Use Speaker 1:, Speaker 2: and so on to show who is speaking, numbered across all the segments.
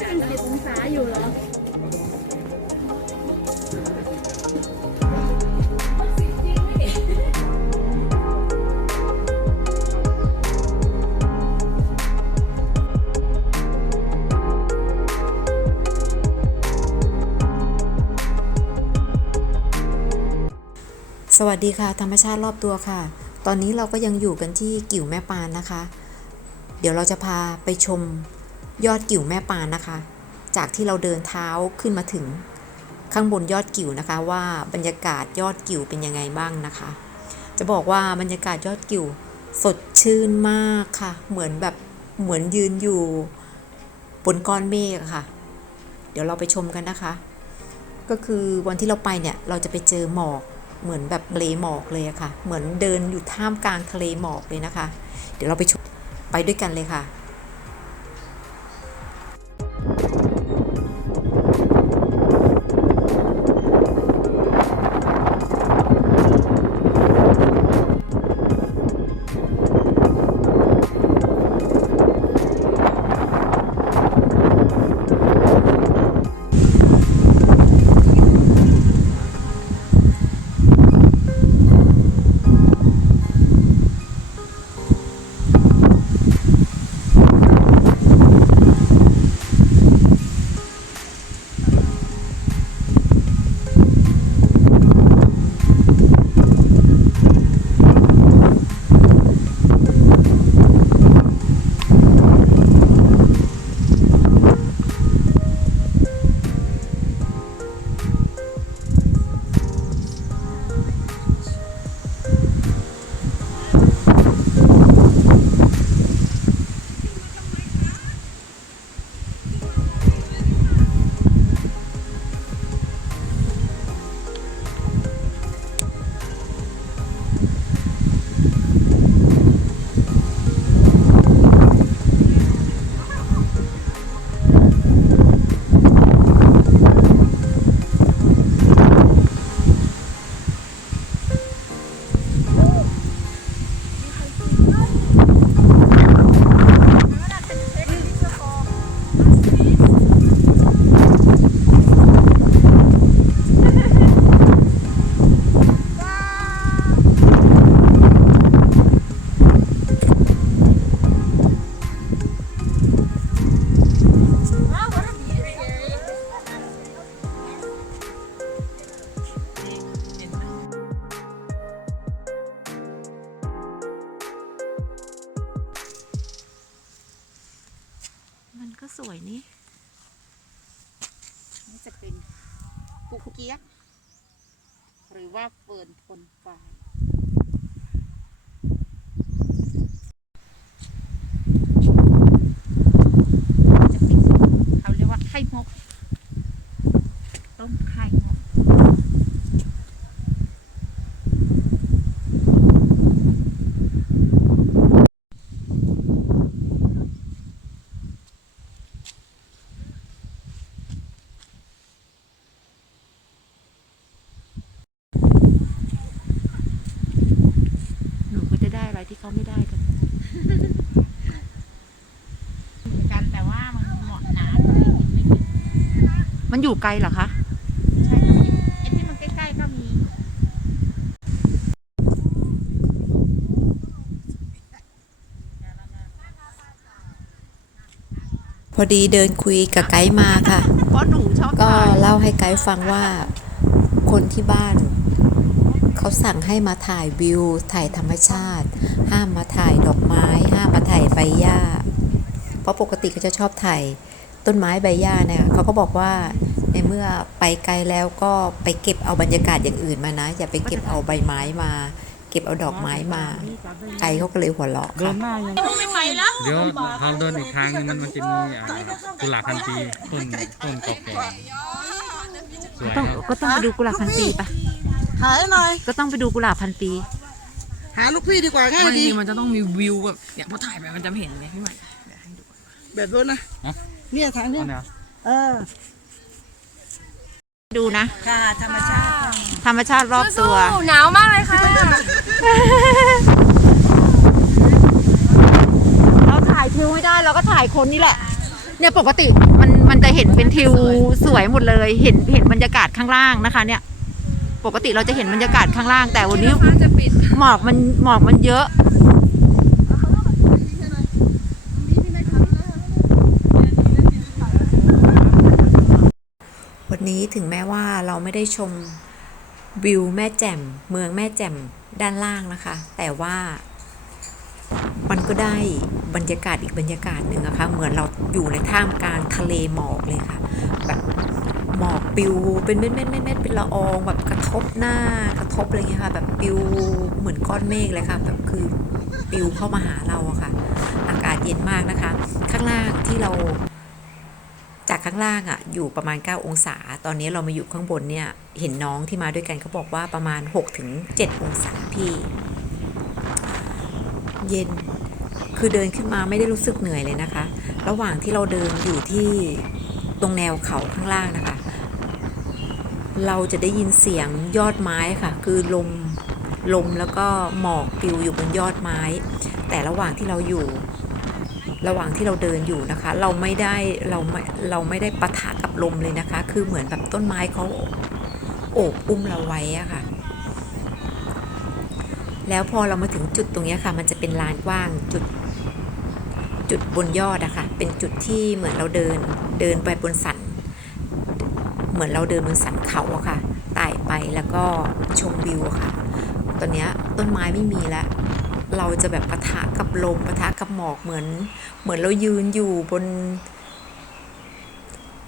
Speaker 1: 40องศาอยู่เหรอ
Speaker 2: สวัสดีค่ะ ธรรมชาติรอบตัวค่ะ ตอนนี้เราก็ยังอยู่กันที่กิ่วแม่ปานนะคะ เดี๋ยวเราจะพาไปชม ยอดกิ่วแม่ปานนะคะ จากที่เราเดินเท้าขึ้นมาถึงข้างบนยอดกิ่วนะคะ ว่าบรรยากาศยอดกิ่วเป็นยังไงบ้างนะคะ จะบอกว่าบรรยากาศยอดกิ่วสดชื่นมากค่ะ เหมือนแบบเหมือนยืนอยู่บนก้อนเมฆค่ะ เดี๋ยวเราไปชมกันนะคะ ก็คือวันที่เราไปเนี่ยเราจะไปเจอหมอกเหมือนแบบทะเลหมอกเลยอะค่ะ เหมือนเดินอยู่ท่ามกลางทะเลหมอกเลยนะคะ เดี๋ยวเราไปชมไปด้วยกันเลยค่ะ
Speaker 3: จะเป็นปุกเกียกหรือว่าเฟิร์นทนไฟจะเป็นเขาเรียกว่าไข่มก ต้มไข่มก
Speaker 2: หนูก็จะได้อะไรที่เขาไม่ได้กัน
Speaker 3: กันแต่ว่ามันเหมาะน้ำเลยกินไม่ถึง
Speaker 2: มัน อยู่ไกลเหรอคะ
Speaker 3: ใช่ค่ะไอ้ที่มันใกล้ๆก็มี
Speaker 2: พอดีเดินคุยกับไกด์มาค่ะ
Speaker 3: เพราะหนูชอบ
Speaker 2: ก็
Speaker 3: ถ่าย
Speaker 2: เล่าให้ไกด์ฟังว่าคนที่บ้าน เขาสั่งให้มาถ่ายวิว ถ่ายธรรมชาติ ห้ามมาถ่ายดอกไม้ ห้ามมาถ่ายใบหญ้า เพราะปกติเขาจะชอบถ่ายต้นไม้ใบหญ้าเนี่ยเขาก็บอกว่าใน เมื่อไปไกลแล้วก็ไปเก็บเอาบรรยากาศอย่างอื่นมานะ อย่าไปเก็บเอาใบไม้มา เก็บเอาดอกไม้มา ไกด์เขาก็เลยหัวเราะ
Speaker 4: เดิ
Speaker 2: ค่ะ
Speaker 4: นหน้ายัง
Speaker 3: ไม่ไหวแล้ว
Speaker 4: เดี๋ยวทางเดินอีกทางนึงมันมันจะมีอ่ากุหลาบพันปีต้นต้นเกาะแก่สวย
Speaker 2: ต้อง
Speaker 4: ครับ
Speaker 2: ก็ต้องไปดูกุหลาบพันปีปะ
Speaker 5: หายหน่อย
Speaker 2: ก็ต้องไปดูกุหลาบพันปี
Speaker 5: หาลูกพี่ดีกว่าง่าย
Speaker 6: ไม่
Speaker 5: ดี
Speaker 6: ดีมันจะต้องมีวิวแบบเนี่ยพอถ่ายไปมันจะไม่เห็นไงพี่ใหม่
Speaker 5: แบบนู้นนะ เนี่ยทางเนี้ย
Speaker 4: เอาเนี่ย
Speaker 5: เออ
Speaker 2: ดูนะ
Speaker 5: ค่ะ ธรรมชาติ
Speaker 2: ธรรมชาติรอบตัว
Speaker 1: หนาวมากเลยค่ะ
Speaker 2: เราถ่ายทิวไม่ได้เราก็ถ่ายคนนี่แหละ
Speaker 3: เนี่ยปกติมันมันจะเห็นเป็นทิวสวยหมดเลย เห็นเห็นบรรยากาศข้างล่างนะคะ เนี่ย ปกติเราจะเห็นบรรยากาศข้างล่าง แต่วันนี้
Speaker 1: ฟ้าจะปิด
Speaker 3: หมอกมันหมอกมันเยอะ
Speaker 2: วั นนี้ถึงแม้ว่าเราไม่ได้ชมวิวแม่แจ่ม เมืองแม่แจ่มด้านล่างนะคะ แต่ว่ามันก็ได้บรรยากาศอีกบรรยากาศหนึ่งนะคะ เหมือนเราอยู่ในท่ามกลางทะเลหมอกเลยค่ะ แบบหมอกปิวเป็นเม็ดเม็ดเม็ดเม็ดเป็นละอองแบบกระทบหน้ากระทบอะไรเงี้ยค่ะ แบบปิวเหมือนก้อนเมฆเลยค่ะ แบบคือปิวเข้ามาหาเราอะค่ะ อากาศเย็นมากนะคะ ข้างล่างที่เรา จากข้างล่างอะ่ะอยู่ประมาณ 9 องศา ตอนนี้เรามาอยู่ข้างบนเนี่ย เห็นน้องที่มาด้วยกันเขาบอกว่าประมาณ 6-7 องศาพี่ เย็น คือเดินขึ้นมาไม่ได้รู้สึกเหนื่อยเลยนะคะ ระหว่างที่เราเดินอยู่ที่ตรงแนวเขาข้างล่างนะคะ เราจะได้ยินเสียงยอดไม้ค่ะ คือลมลมแล้วก็หมอกปิวอยู่บนยอดไม้ แต่ระหว่างที่เราอยู่ ระหว่างที่เราเดินอยู่นะคะ เราไม่ได้เราไม่เราไม่ได้ปะทะกับลมเลยนะคะ คือเหมือนแบบต้นไม้เขาโอบอุ้มเราไว้อะค่ะแล้วพอเรามาถึงจุดตรงเนี้ยค่ะ มันจะเป็นลานกว้างจุดจุดบนยอดอะค่ะ เป็นจุดที่เหมือนเราเดินเดินไปบนสัน เหมือนเราเดินบนสันเขาอะค่ะไต่ไปแล้วก็ชมวิวอะค่ะ ตอนเนี้ยต้นไม้ไม่มีแล้ว เราจะแบบปะทะกับลมปะทะกับหมอกเหมือน เหมือนเรายืนอยู่บน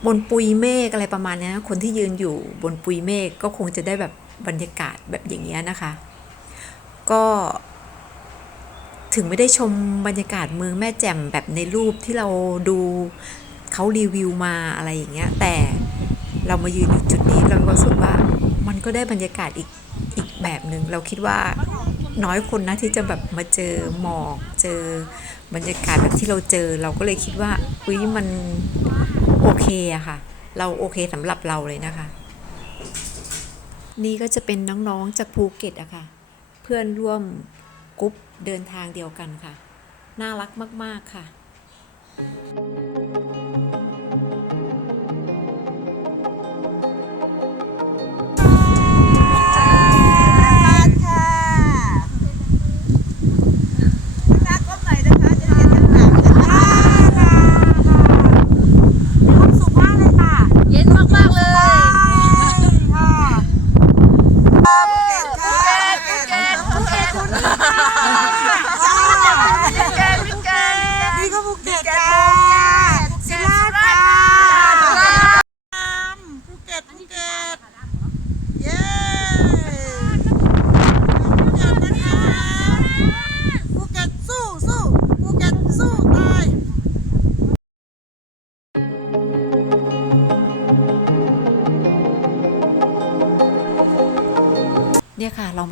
Speaker 2: บนปุยเมฆอะไรประมาณนี้คนที่ยืนอยู่บนปุยเมฆก็คงจะได้แบบบรรยากาศแบบอย่างเงี้ยนะคะ ก็ถึงไม่ได้ชมบรรยากาศเมืองแม่แจ่มแบบในรูปที่เราดูเขารีวิวมาอะไรอย่างเงี้ย แต่เรามายืนอยู่จุดนี้เราก็รู้สึกว่ามันก็ได้บรรยากาศอีกอีกแบบหนึ่งเราคิดว่า น้อยคนนะที่จะแบบมาเจอหมอกเจอบรรยากาศแบบที่เราเจอ เราก็เลยคิดว่าอุ้ยมันโอเคอะค่ะ เราโอเคสำหรับเราเลยนะคะ นี่ก็จะเป็นน้องๆจากภูเก็ตอะค่ะ เพื่อนร่วมกรุ๊ปเดินทางเดียวกันค่ะ น่ารักมาก ๆ ค่ะ
Speaker 1: เย็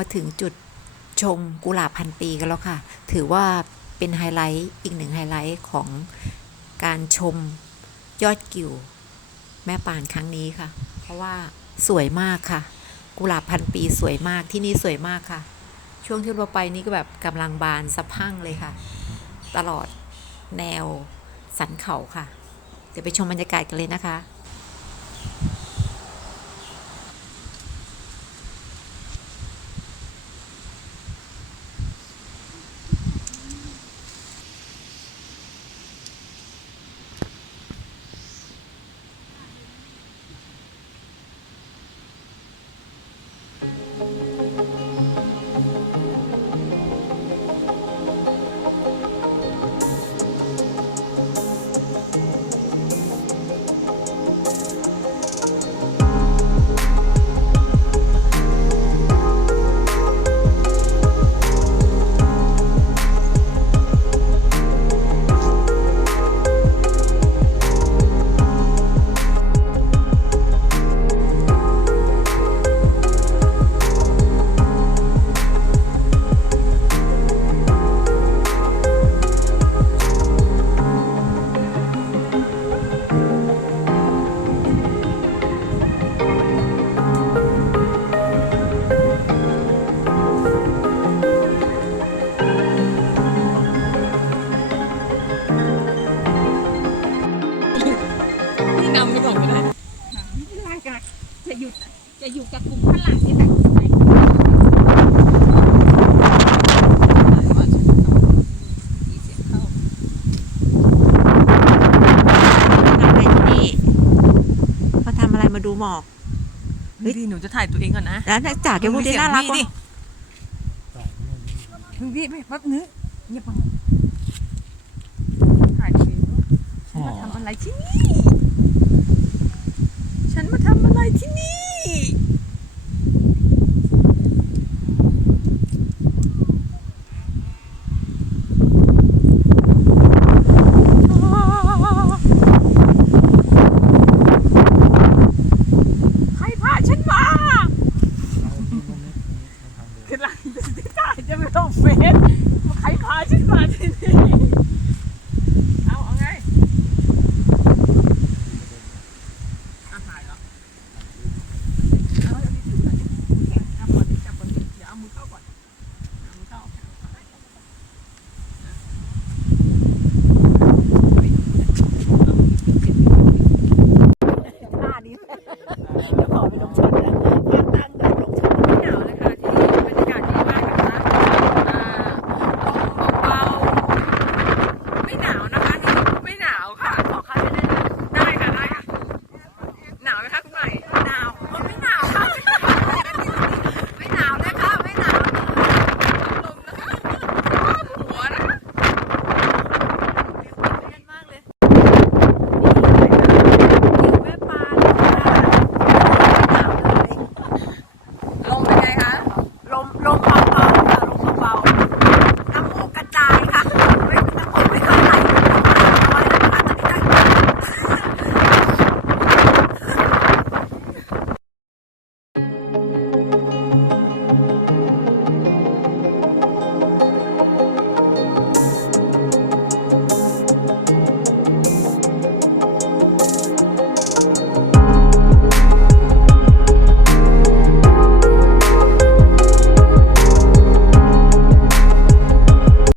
Speaker 1: มา
Speaker 2: ถึงจุดชมกุหลาบพันปีกันแล้วค่ะ ถือว่าเป็นไฮไลท์อีกหนึ่งไฮไลท์ของการชมยอดกิวแม่ปานครั้งนี้ค่ะ เพราะว่าสวยมากค่ะ กุหลาบพันปีสวยมากที่นี่สวยมากค่ะ ช่วงที่เราไปนี่ก็แบบกำลังบานสะพั่งเลยค่ะ ตลอดแนวสันเขาค่ะ เดี๋ยวไปชมบรรยากาศกันเลยนะคะ
Speaker 3: อยู่กับกลุ่มฝรั่งที่แต่งไป
Speaker 2: มา
Speaker 6: ดู
Speaker 3: หมอกนี่
Speaker 6: ดิหนูจะถ่ายตัวเองก่อนนะ
Speaker 3: แล้วจ่าแกพูดได้น่ารัก
Speaker 6: ก
Speaker 3: ว่า
Speaker 6: มึงพี่ไม่แป๊บนึงเงียบไปถ่ายตันเองมาทำอะไรที่นี่ ฉันมาทำอะไรที่นี่ จะไม่ต้องเฟซมาขายาฉันมาที่นี่